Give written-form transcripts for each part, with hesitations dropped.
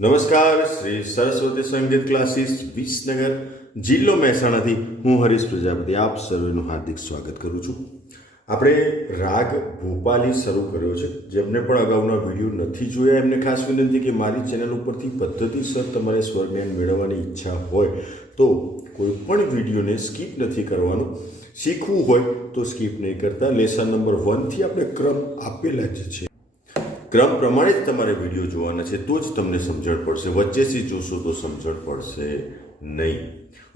નમસ્કાર, શ્રી સરસ્વતી સંગીત ક્લાસીસ વિસનગર, જિલ્લો મહેસાણાથી હું હરીશ પ્રજાપતિ આપ સર્વેનું હાર્દિક સ્વાગત કરું છું. આપણે રાગ ભોપાલી શરૂ કર્યો છે. જેમને પણ અગાઉના વિડીયો નથી જોયા એમને ખાસ વિનંતી કે મારી ચેનલ ઉપરથી પદ્ધતિસર તમારે સ્વર જ્ઞાન મેળવવાની ઈચ્છા હોય તો કોઈ પણ વિડીયોને સ્કીપ નથી કરવાનું. શીખવું હોય તો સ્કીપ નહીં કરતા. લેસન નંબર 1થી આપણે ક્રમ આપેલા જ છે. ક્રમ પ્રમાણે જ તમારે વિડીયો જોવાના છે, તો જ તમને સમજણ પડશે. વચ્ચેથી જોશો તો સમજણ પડશે નહીં.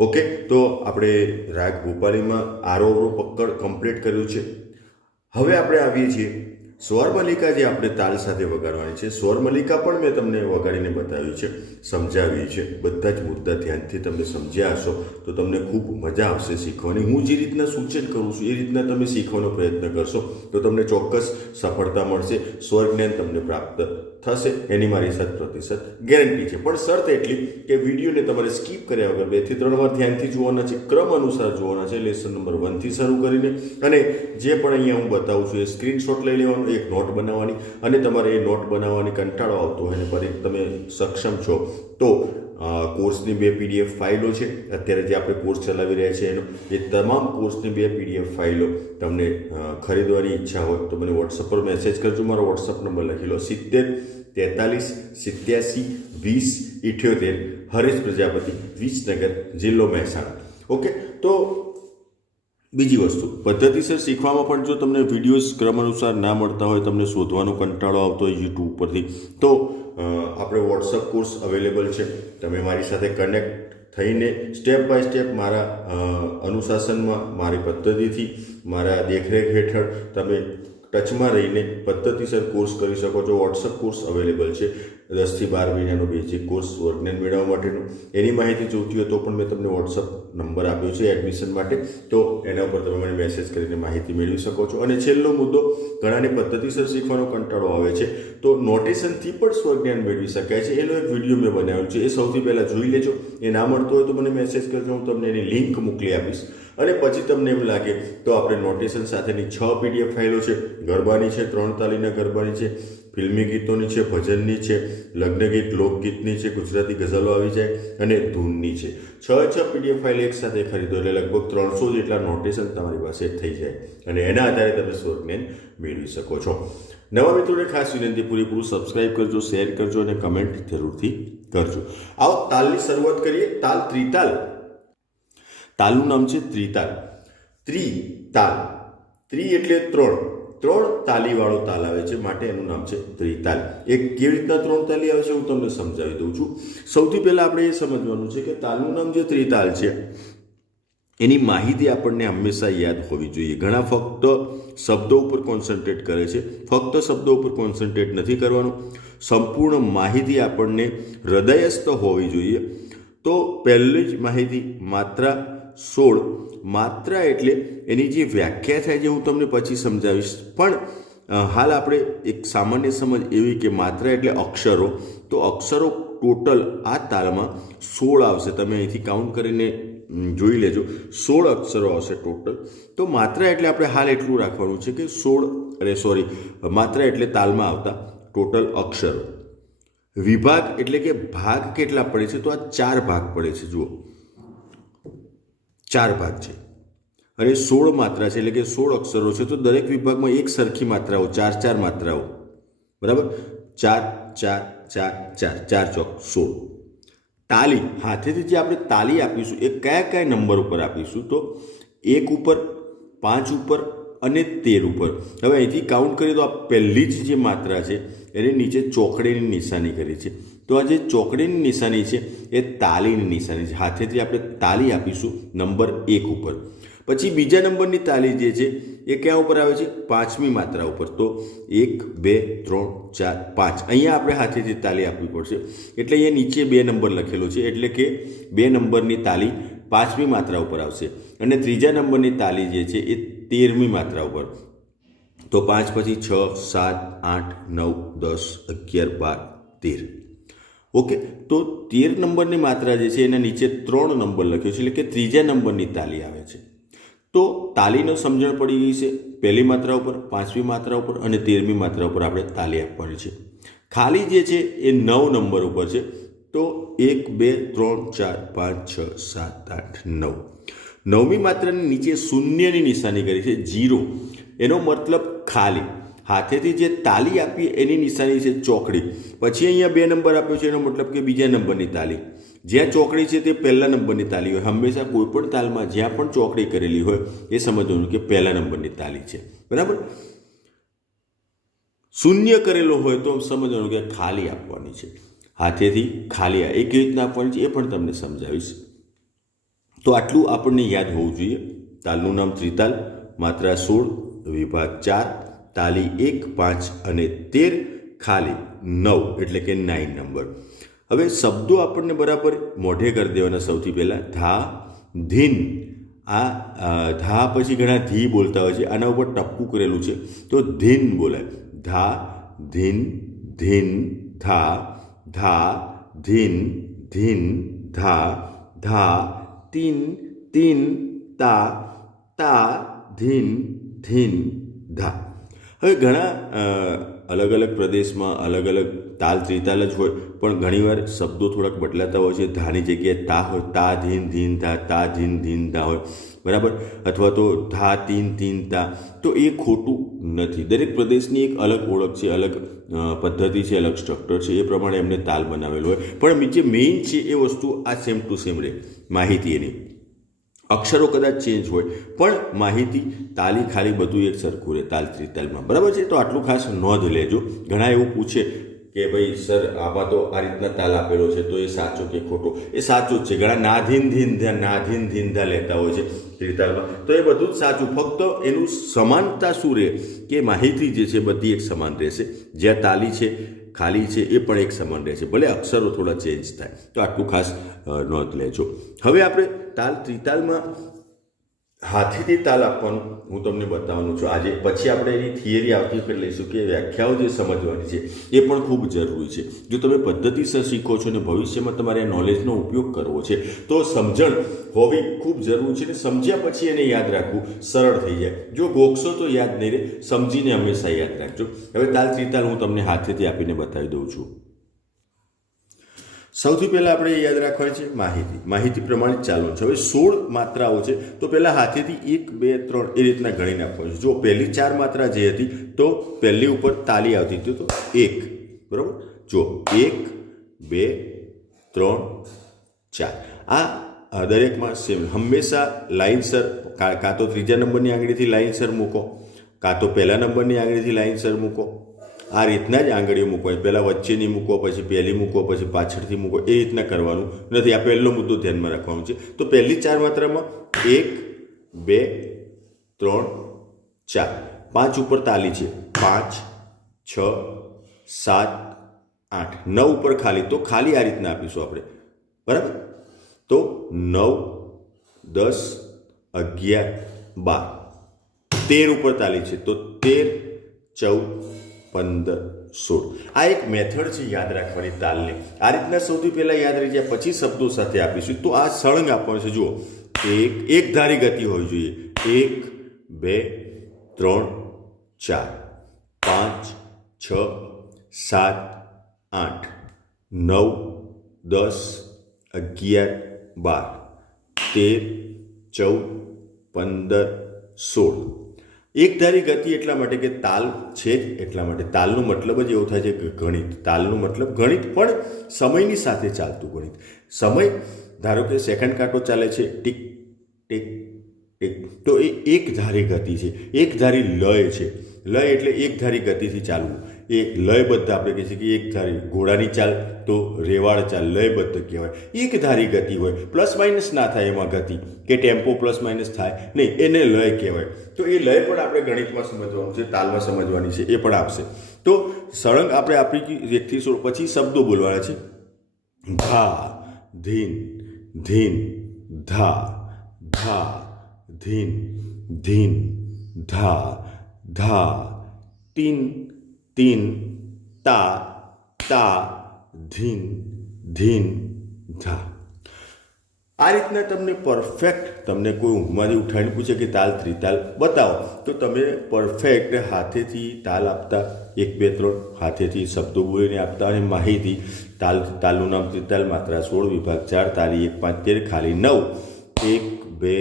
ઓકે, તો આપણે રાગ ભોપાલીમાં આરોહરો પકડ કમ્પ્લીટ કર્યું છે. હવે આપણે આવીએ છીએ સ્વર મલ્લિકા, જે આપણે તાલ સાથે વગાડવાની છે. સ્વર મલ્લિકા પણ મેં તમને વગાડીને બતાવી છે, સમજાવી છે. બધા જ મુદ્દા ધ્યાનથી તમે સમજ્યા હશો તો તમને ખૂબ મજા આવશે શીખવાની. હું જે રીતના સૂચન કરું છું એ રીતના તમે શીખવાનો પ્રયત્ન કરશો તો તમને ચોક્કસ સફળતા મળશે. સ્વર જ્ઞાન તમને પ્રાપ્ત થશે, એની મારી 100% ગેરંટી છે. પણ શરત એટલી કે વિડીયોને તમારે સ્કીપ કર્યા વગર 2 થી 3 વાર ધ્યાનથી જોવાના છે, ક્રમ અનુસાર જોવાના છે. લેસન નંબર 1થી શરૂ કરીને અને જે પણ અહીંયા હું બતાવું છું એ સ્ક્રીનશોટ લઈ લેવાનો, એક નોટ બનાવવાની, અને તમારે એ નોટ બનાવવાની કંટાળો આવતો હોય અને પર તમે સક્ષમ છો તો કોર્સની 2 PDF ફાઇલો છે. અત્યારે જે આપણે કોર્સ ચલાવી રહ્યા છીએ એનો એ તમામ કોર્સની 2 PDF ફાઇલો તમને ખરીદવાની ઈચ્છા હોય તો મને વોટ્સઅપ પર મેસેજ કરજો. મારો વોટ્સઅપ નંબર લખી લો 70 43 87 20 78. હરીશ પ્રજાપતિ, વિસનગર, જિલ્લો મહેસાણા. ઓકે, તો બીજી વસ્તુ, પદ્ધતિસર શીખવામાં પણ જો તમને વિડીયોઝ ક્રમ અનુસાર ના મળતા હોય, તમને શોધવાનો કંટાળો આવતો હોય યુટ્યુબ પરથી, તો આપણે વોટ્સઅપ કોર્સ અવેલેબલ છે. તમે મારી સાથે કનેક્ટ થઈને સ્ટેપ બાય સ્ટેપ મારા અનુશાસનમાં, મારી પદ્ધતિથી, મારા દેખરેખ હેઠળ તમે ટચમાં રહીને પદ્ધતિસર કોર્સ કરી શકો છો. વોટ્સઅપ કોર્સ અવેલેબલ છે, 10 થી 12 મહિનાનો બેઝિક કોર્સ સ્વર જ્ઞાન મેળવવા માટેનો. એની માહિતી જોઈતી હોય તો પણ મેં તમને વોટ્સઅપ નંબર આપ્યો છે એડમિશન માટે, તો એના ઉપર તમે મને મેસેજ કરીને માહિતી મેળવી શકો છો. અને છેલ્લો મુદ્દો, ઘણાને પદ્ધતિસર શીખવાનો કંટાળો આવે છે તો નોટેશનથી પણ સ્વર જ્ઞાન મેળવી શકાય છે. એનો એક વિડીયો મેં બનાવ્યો છે, એ સૌથી પહેલાં જોઈ લેજો. એ ના મળતો હોય તો મને મેસેજ કરજો, હું તમને એની લિંક મોકલી આપીશ. અને પછી તમને એમ લાગે તો આપણે નોટેશન સાથેની 6 PDF ફાઇલો છે. ગરબાની છે, 3 તાલીના ગરબાની છે, ફિલ્મી ગીતોની છે, ભજનની છે, લગ્ન ગીત, લોકગીતની છે, ગુજરાતી ગઝલો આવી જાય અને ધૂનની છે. 6 PDF ફાઇલ એકસાથે ખરીદો એટલે લગભગ 300 જેટલા નોટેશન તમારી પાસે થઈ જાય અને એના આધારે તમે સ્વર જ્ઞાન મેળવી શકો છો. નવા મિત્રોને ખાસ વિનંતી, પૂરેપૂરું સબસ્ક્રાઇબ કરજો, શેર કરજો અને કમેન્ટ જરૂરથી કરજો. આવો તાલની શરૂઆત કરીએ. તાલ ત્રિતાલ. તાલનું નામ છે ત્રિતાલ. ત્રિતાલ, ત્રિ એટલે 3 તાલીવાળો તાલ આવે છે, માટે એનું નામ છે ત્રિતાલ. એક કેવી રીતના 3 તાલી આવે છે હું તમને સમજાવી દઉં છું. સૌથી પહેલાં આપણે એ સમજવાનું છે કે તાલનું નામ જે ત્રિતાલ છે એની માહિતી આપણને હંમેશા યાદ હોવી જોઈએ. ઘણા ફક્ત શબ્દો ઉપર કોન્સન્ટ્રેટ કરે છે. ફક્ત શબ્દો ઉપર કોન્સન્ટ્રેટ નથી કરવાનું, સંપૂર્ણ માહિતી આપણને હૃદયસ્થ હોવી જોઈએ. તો પહેલી જ માહિતી, માત્રા 16. માત્રા એટલે એની જે વ્યાખ્યા થાય છે હું તમને પછી સમજાવીશ, પણ હાલ આપણે એક સામાન્ય સમજ એવી કે માત્રા એટલે અક્ષરો. તો અક્ષરો ટોટલ આ તાલમાં 16 આવશે. તમે અહીંથી કાઉન્ટ કરીને જોઈ લેજો, 16 અક્ષરો આવશે ટોટલ. તો માત્રા એટલે આપણે હાલ એટલું રાખવાનું છે કે માત્રા એટલે તાલમાં આવતા ટોટલ અક્ષરો. વિભાગ એટલે કે ભાગ કેટલા પડે છે, તો આ 4 ભાગ પડે છે. જુઓ, 4 ભાગ છે અને 16 માત્રા છે, એટલે કે 16 અક્ષરો છે. તો દરેક વિભાગમાં એક સરખી માત્રાઓ, 4 માત્રાઓ, બરાબર? 4 4 4 4 4 ચોક 16. તાલી, હાથેથી જે આપણે તાલી આપીશું એ કયા નંબર ઉપર આપીશું, તો 1 ઉપર, 5 ઉપર અને 13 ઉપર. હવે અહીંથી કાઉન્ટ કરીએ તો આ પહેલી જ જે માત્રા છે એની નીચે ચોકડીની નિશાની કરી છે. તો આ જે ચોકડીની નિશાની છે એ તાલીની નિશાની છે. હાથેથી આપણે તાલી આપીશું નંબર 1 ઉપર. પછી બીજા નંબરની તાલી જે છે એ ક્યાં ઉપર આવે છે, 5મી માત્રા ઉપર. તો 1 2 3 4 5 અહીંયા આપણે હાથેથી તાલી આપવી પડશે. એટલે અહીંયા નીચે 2 નંબર લખેલો છે, એટલે કે 2 નંબરની તાલી 5મી માત્રા ઉપર આવશે. અને ત્રીજા નંબરની તાલી જે છે એ 13મી માત્રા ઉપર. તો 5 પછી 6 7 8 9 10 11 12 13. ઓકે, તો 13 નંબરની માત્રા જે છે એના નીચે 3 નંબર લખ્યો છે, એટલે કે ત્રીજા નંબરની તાલી આવે છે. તો તાલીનો સમજણ પડી ગઈ છે. પહેલી માત્રા ઉપર, 5મી માત્રા ઉપર અને 13મી માત્રા ઉપર આપણે તાલી આપવાની છે. ખાલી જે છે એ 9 નંબર ઉપર છે. તો 1 2 3 4 5 6 7 8 9. 9મી માત્રાની નીચે શૂન્યની નિશાની કરી છે, 0. એનો મતલબ ખાલી. હાથેથી જે તાલી આપી એની નિશાની છે ચોકડી. પછી અહીંયા 2 નંબર આપ્યો છે, એનો મતલબ કે બીજા નંબરની તાલી. જ્યાં ચોકડી છે તે પહેલા નંબરની તાલી હોય. હંમેશા કોઈ પણ તાલમાં જ્યાં પણ ચોકડી કરેલી હોય એ સમજવાનું કે પહેલા નંબરની તાલી છે. બરાબર. શૂન્ય કરેલો હોય તો સમજવાનું કે ખાલી આપવાની છે. હાથેથી ખાલી એ કેવી રીતના આપવાની છે એ પણ તમને સમજાવીશ. તો આટલું આપણને યાદ હોવું જોઈએ. તાલનું નામ ત્રિતાલ, માત્રા 16, વિભાગ 4, તાલી 1, 5 અને 13, ખાલી 9 એટલે કે 9 નંબર. હવે શબ્દો આપણને બરાબર મોઢે કરી દેવાના. સૌથી પહેલાં ધા, ધીન. આ ધા પછી ઘણા ધી બોલતા હોય છે, આના ઉપર ટપકું કરેલું છે તો ધીન બોલાય. ધા, ધીન, ધીન, ધા, ધા, ધીન, ધીન, ધા, ધા, તીન, તીન, તા, તા, ધીન, ધીન, ધા. હવે ઘણા અલગ અલગ પ્રદેશમાં અલગ અલગ તાલ ત્રિતાલ જ હોય, પણ ઘણીવાર શબ્દો થોડાક બદલાતા હોય છે. ધાની જગ્યાએ તા હોય, તા ધીન ધીન ધા, તા ધીન ધીન ધા હોય. બરાબર. અથવા તો ધા તીન તીન તા. તો એ ખોટું નથી. દરેક પ્રદેશની એક અલગ ઓળખ છે, અલગ પદ્ધતિ છે, અલગ સ્ટ્રક્ચર છે. એ પ્રમાણે એમને તાલ બનાવેલો હોય. પણ જે મેઇન છે એ વસ્તુ આ સેમ ટુ સેમ રહે. માહિતી એની, અક્ષરો કદાચ ચેન્જ હોય પણ માહિતી, તાલી, ખાલી બધું એક સરખું રહે તાલ ત્રિતાલમાં. બરાબર છે. તો આટલું ખાસ નોંધ લેજો. ઘણા એવું પૂછે કે ભાઈ સર આમાં તો આ રીતના તાલ આપેલો છે તો એ સાચો કે ખોટો? એ સાચું જ છે. ઘણા નાધીન ધીન ધા, નાધીન ધીન ધા લેતા હોય છે ત્રિતાલમાં, તો એ બધું જ સાચું. ફક્ત એનું સમાનતા શું રહે કે માહિતી જે છે બધી એક સમાન રહેશે. જ્યાં તાલી છે, ખાલી છે એ પણ એક સમાન રહેશે, ભલે અક્ષરો થોડા ચેન્જ થાય. તો આટલું ખાસ નોંધ લેજો. હવે આપણે તાલ ત્રિતાલમાં હાથેથી તાલ આપવાનું હું તમને બતાવવાનું છું આજે. પછી આપણે એની થિયરી આવતી વખતે લઈશું કે વ્યાખ્યાઓ જે સમજવાની છે એ પણ ખૂબ જરૂરી છે. જો તમે પદ્ધતિસર શીખો છો અને ભવિષ્યમાં તમારે આ નોલેજનો ઉપયોગ કરવો છે તો સમજણ હોવી ખૂબ જરૂરી છે. અને સમજ્યા પછી એને યાદ રાખવું સરળ થઈ જાય. જો ગોખશો તો યાદ નહીં રહે, સમજીને હંમેશા યાદ રાખજો. હવે તાલ ત્રિતાલ હું તમને હાથેથી આપીને બતાવી દઉં છું. સૌથી પહેલાં આપણે યાદ રાખવાની છે માહિતી. માહિતી પ્રમાણે ચાલવાનું છે. હવે 16 માત્રાઓ છે તો પહેલાં હાથેથી 1 2 3 એ રીતના ગણીને આપવાનું છે. જો પહેલી 4 માત્રા જે હતી તો પહેલી ઉપર તાલી આવતી હતી તો 1. બરાબર. જો 1 2 3 4. આ દરેકમાં સેમ. હંમેશા લાઇનસર કાં તો ત્રીજા નંબરની આંગળીથી લાઇનસર મૂકો, કાં તો પહેલા નંબરની આંગળીથી લાઇનસર મૂકો. આ રીતના જ આંગળીઓ મૂકવાની. પહેલાં વચ્ચેની મૂકો, પછી પહેલી મૂકો, પછી પાછળથી મૂકો. એ રીતના કરવાનું નથી. આ પહેલો મુદ્દો ધ્યાનમાં રાખવાનો છે. તો પહેલી 4 માત્રામાં 1 2 3 4. 5 ઉપર તાલી છે. 5 6 7 8. 9 ઉપર ખાલી. તો ખાલી આ રીતના આપીશું આપણે. બરાબર. તો 9 10 11 12. 13 ઉપર તાલી છે તો 13 14 15 16. આ એક મેથડ છે યાદ રાખવાની તાલને. આ રીતના સૌથી પહેલાં યાદ રહી જાય, પછી શબ્દો સાથે આપીશું. તો આ સળંગ આપવાનું છે. જુઓ, એક ધારી ગતિ હોવી જોઈએ. 1 2 3 4 5 6 7 8 9 10 11 12 13 14 15 16. એક ધારી ગતિ એટલા માટે કે તાલ છે જ એટલા માટે. તાલનો મતલબ જ એવો થાય છે કે ગણિત. તાલનો મતલબ ગણિત, પણ સમયની સાથે ચાલતું ગણિત. સમય, ધારો કે સેકન્ડ કાંટો ચાલે છે, ટીક ટીક ટીક, તો એ એક ધારી ગતિ છે. એક ધારી લય છે. લય એટલે એક ધારી ગતિથી ચાલવું. એ લયબદ્ધ આપણે કહીએ છીએ કે એક ધારી. ઘોડાની ચાલ તો રેવાળ ચાલ, લયબદ્ધ કહેવાય. એક ધારી ગતિ હોય, પ્લસ માઇનસ ના થાય એમાં ગતિ, કે ટેમ્પો પ્લસ માઇનસ થાય નહીં, એને લય કહેવાય. તો એ લય પણ આપણે ગણિતમાં સમજવાનું છે, તાલમાં સમજવાની છે, એ પણ આપશે. તો સળંગ આપણે આપણી 1 થી 16. પછી શબ્દો બોલવાના છે. ધા ધીન ધીન ધા, ધા ધીન ધીન ધા, ધા તીન તીન તા, તા ધીન ધીન ધા. આ રીતના તમને પરફેક્ટ તમને કોઈ ઊંઘમાંથી ઉઠાડીને પૂછે કે તાલ ત્રિતાલ બતાવો તો તમે પરફેક્ટ હાથેથી તાલ આપતા 1 2 3 હાથેથી શબ્દો બોલીને આપતા અને માહિતી તાલનું નામ ત્રિતાલ માત્રા 16 વિભાગ 4 તાલી 1 5 13 ખાલી 9 1 2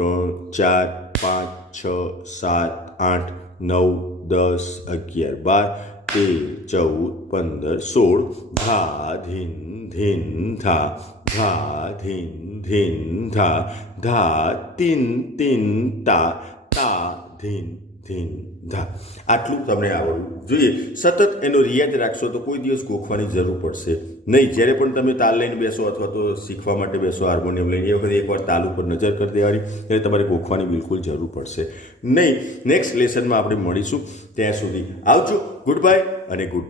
3 4 5 6 7 8 9 10 11 12 13 14 15 16 ધા ધીન ધીન ધા ધા ધીન ધીન ધા ધા તીન તીન તા તા ધીન ધીન ધા આટલું તમને આવડવું જોઈએ. સતત એનો રિયાઝ રાખશો તો કોઈ દિવસ ગોખવાની જરૂર પડશે નહીં. જ્યારે પણ તમે તાલ લઈને બેસો અથવા તો શીખવા માટે બેસો હાર્મોનિયમ લઈને, એ વખતે એકવાર તાલ ઉપર નજર કરી દેવાની, એટલે તમારે ગોખવાની બિલકુલ જરૂર પડશે નહીં. નેક્સ્ટ લેસનમાં આપણે મળીશું. ત્યાં સુધી આવજો. ગુડ બાય અને ગુડ